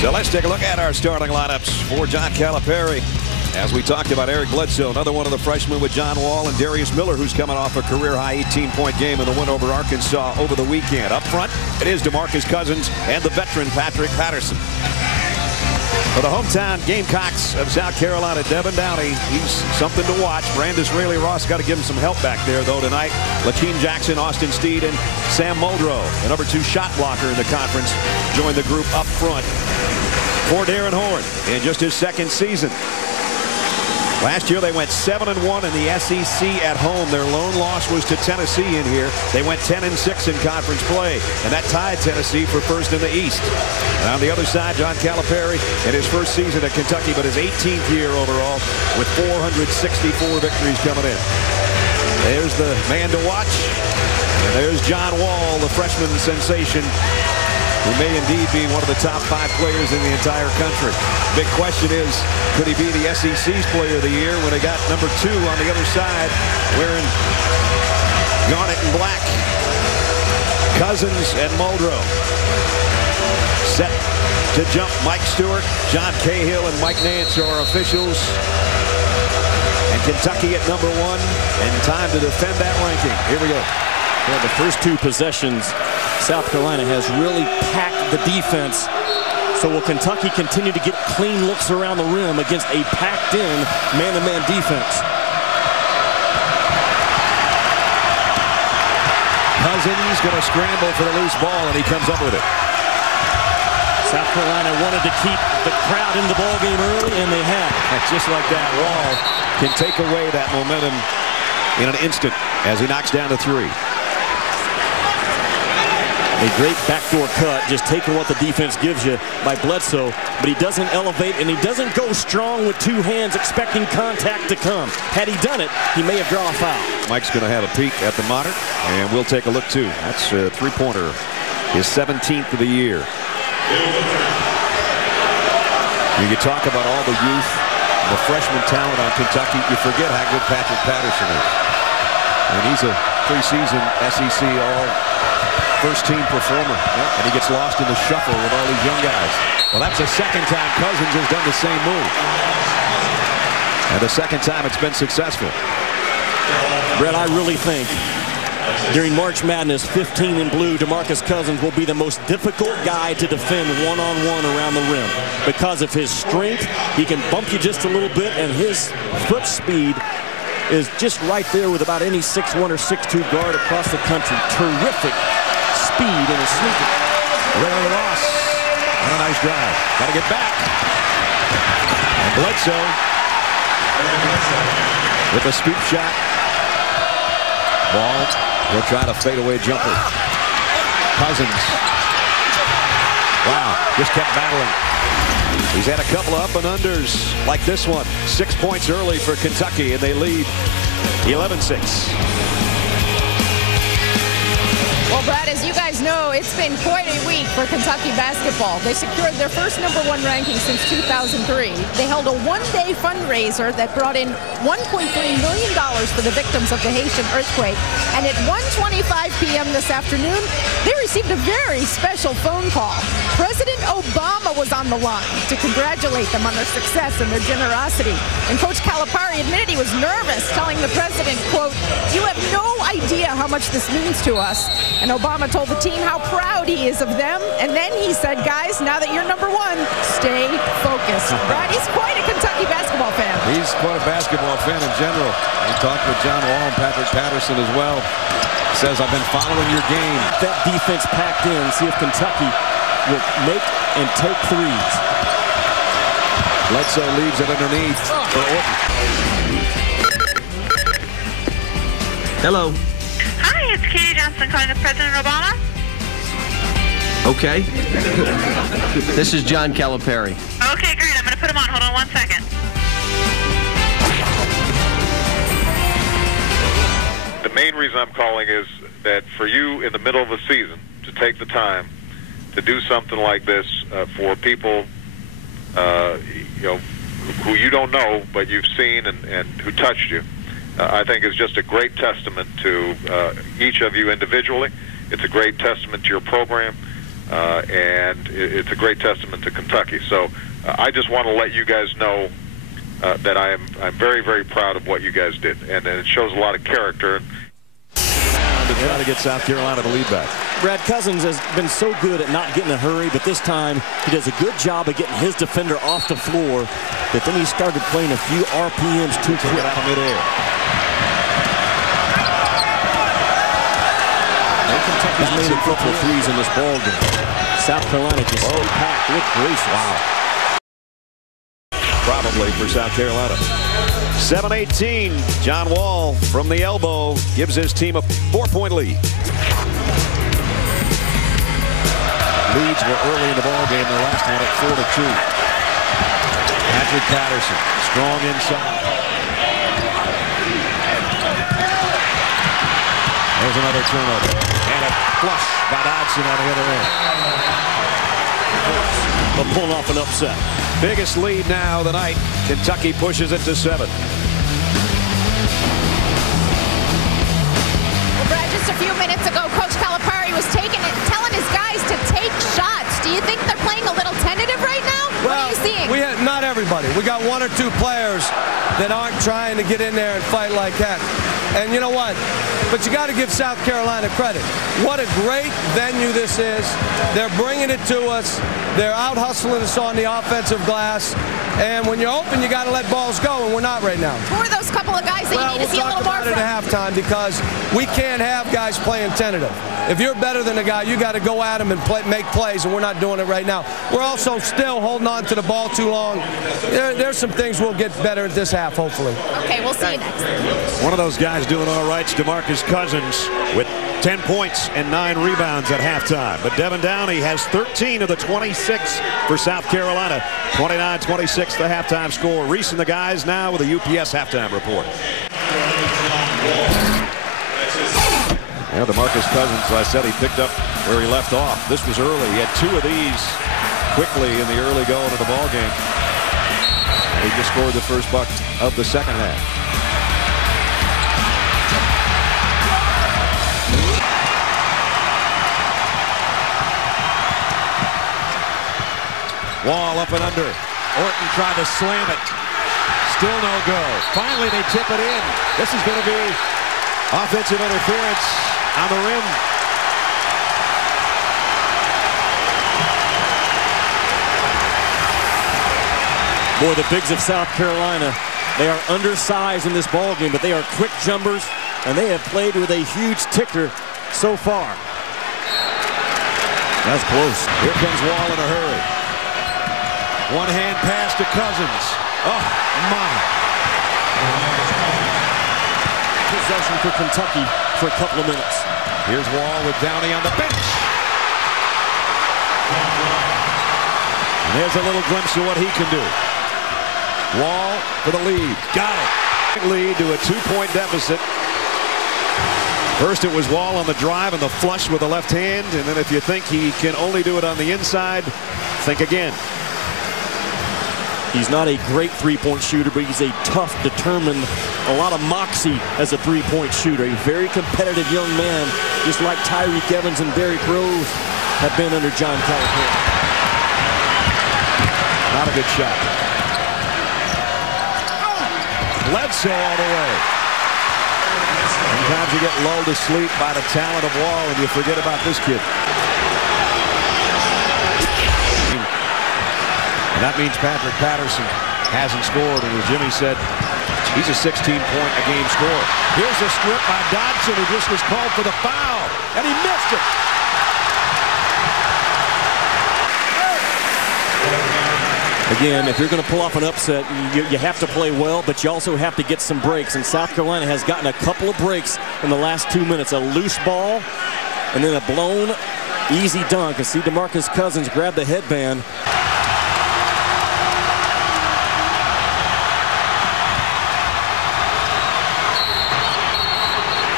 So let's take a look at our starting lineups for John Calipari. As we talked about, Eric Bledsoe, another one of the freshmen with John Wall, and Darius Miller, who's coming off a career-high 18-point game in the win over Arkansas over the weekend. Up front, it is DeMarcus Cousins and the veteran Patrick Patterson. For the hometown Gamecocks of South Carolina, Devin Downey, he's something to watch. Brandis Raley-Ross got to give him some help back there, though, tonight. Lakeem Jackson, Austin Steed, and Sam Muldrow, the #2 shot blocker in the conference, joined the group up front for Darren Horn in just his second season. Last year they went 7-1 in the SEC at home. Their lone loss was to Tennessee in here. They went 10-6 in conference play, and that tied Tennessee for first in the East. And on the other side, John Calipari in his first season at Kentucky, but his 18th year overall, with 464 victories coming in. There's the man to watch, and there's John Wall, the freshman sensation, who may indeed be one of the top 5 players in the entire country. Big question is, could he be the SEC's player of the year when they got #2 on the other side wearing garnet and black? Cousins and Muldrow. Set to jump Mike Stewart, John Cahill, and Mike Nance are our officials. And Kentucky at #1, and time to defend that ranking. Here we go. Well, the first 2 possessions, South Carolina has really packed the defense. So will Kentucky continue to get clean looks around the rim against a packed-in man-to-man defense? Cousins going to scramble for the loose ball, and he comes up with it. South Carolina wanted to keep the crowd in the ball game early, and they have. Just like that, Wall can take away that momentum in an instant as he knocks down the 3. A great backdoor cut, just taking what the defense gives you by Bledsoe, but he doesn't elevate and he does't go strong with 2 hands expecting contact to come. Had he done it, he may have drawn a foul. Mike's going to have a peek at the monitor, and we'll take a look too. That's a 3-pointer, his 17th of the year. You talk about all the youth, the freshman talent on Kentucky, you forget how good Patrick Patterson is. And he's a preseason SEC all-first-team performer. And he gets lost in the shuffle with all these young guys. Well, that's the second time Cousins has done the same move. And the second time it's been successful. Brett, I really think during March Madness, 15 in blue, DeMarcus Cousins will be the most difficult guy to defend one-on-one around the rim. Because of his strength, he can bump you just a little bit, and his foot speed is just right there with about any 6'1" or 6'2" guard across the country. Terrific speed and his sneaker. Raley-Ross on a nice drive. Got to get back. And Bledsoe with a scoop shot. Ball. He'll try to fadeaway jumper. Cousins. Wow, just kept battling. He's had a couple of up-and-unders like this one. 6 points early for Kentucky, and they lead 11-6. Well, Brad, as you guys know, it's been quite a week for Kentucky basketball. They secured their first #1 ranking since 2003. They held a one-day fundraiser that brought in $1.3 million for the victims of the Haitian earthquake. And at 1:25 p.m. this afternoon, they received a very special phone call. President Obama was on the line to congratulate them on their success and their generosity. And Coach Calipari admitted he was nervous, telling the president, quote, "You have no idea how much this means to us." And Obama told the team how proud he is of them. And then he said, guys, now that you're #1, stay focused. Right? He's quite a Kentucky basketball fan. He's quite a basketball fan in general. He talked with John Wall and Patrick Patterson as well. Says, I've been following your game. That defense packed in. See if Kentucky will make and take threes. Bledsoe leaves it underneath for Orton. Hello. Hi, it's Katie Johnson calling with President Obama. Okay. This is John Calipari. Okay, great. I'm going to put him on. Hold on 1 second. The main reason I'm calling is that for you in the middle of the season to take the time to do something like this for people, who you don't know but you've seen and who touched you, I think is just a great testament to each of you individually. It's a great testament to your program. and it's a great testament to Kentucky. So I just want to let you guys know that I'm very, very proud of what you guys did, and it shows a lot of character. To try to get South Carolina the lead back. Brad Cousins has been so good at not getting a hurry, but this time he does a good job of getting his defender off the floor, but then he started playing a few RPMs too quick. Out of midair. Kentucky's made a couple of threes in this ball game. South Carolina just packed with grace. Wow. Probably for South Carolina. 7-18. John Wall from the elbow gives his team a 4-point lead. Leads were early in the ball game. The last one at 4-2. Patrick Patterson strong inside. There's another turnover and a flush by Dodson on the other end. They're pulling off an upset. Biggest lead now of the night. Kentucky pushes it to 7. Well, Brad, just a few minutes ago, Coach Calipari was telling his guys to take shots. Do you think they're playing a little tentative right now? What are you seeing? Not everybody. We got 1 or 2 players that aren't trying to get in there and fight like heck. And you know what? But you got to give South Carolina credit. What a great venue this is. They're bringing it to us. They're out hustling us on the offensive glass. And when you're open, you got to let balls go, and we're not right now. Who are those couple of guys that you need to see a little more from? We'll talk about it at halftime, because we can't have guys playing tentative. If you're better than a guy, you got to go at him and make plays, and we're not doing it right now. We're also still holding on to the ball too long. There's some things we'll get better at this half, hopefully. Okay, we'll see you next. One of those guys doing all right is DeMarcus Cousins with 10 points and 9 rebounds at halftime. But Devin Downey has 13 of the 26 for South Carolina. 29-26 the halftime score. Reese and the guys now with a UPS halftime report. Yeah, DeMarcus Cousins, as I said, he picked up where he left off. This was early. He had 2 of these quickly in the early going of the ball game. He just scored the first bucket of the second half. Wall up and under. Orton tried to slam it. Still no go. Finally they tip it in. This is going to be offensive interference on the rim. Boy, the bigs of South Carolina, they are undersized in this ball game, but they are quick jumpers, and they have played with a huge ticker so far. That's close. Here comes Wall in a hurry. One hand pass to Cousins. Oh, my. Possession for Kentucky for a couple of minutes. Here's Wall with Downey on the bench. And there's a little glimpse of what he can do. Wall for the lead. Got it. Lead to a 2-point deficit. First it was Wall on the drive and the flush with the left hand. And then if you think he can only do it on the inside, think again. He's not a great three-point shooter, but he's a tough, determined, a lot of moxie as a three-point shooter. A very competitive young man, just like Tyreek Evans and Derrick Rose have been under John Calipari. Not a good shot. Bledsoe all the way. Sometimes you get lulled to sleep by the talent of Wall and you forget about this kid. And that means Patrick Patterson hasn't scored, and as Jimmy said, he's a 16-point-a-game scorer. Here's a strip by Dodson, who just was called for the foul, and he missed it. Again, if you're going to pull off an upset, you have to play well, but you also have to get some breaks. And South Carolina has gotten a couple of breaks in the last 2 minutes. A loose ball and then a blown, easy dunk. And see DeMarcus Cousins grab the headband.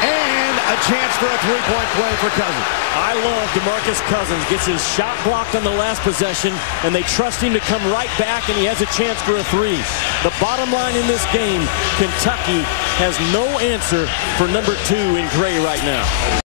And a chance for a three-point play for Cousins. I love DeMarcus Cousins. Gets his shot blocked on the last possession, and they trust him to come right back, and he has a chance for a three. The bottom line in this game, Kentucky has no answer for number 2 in Gray right now.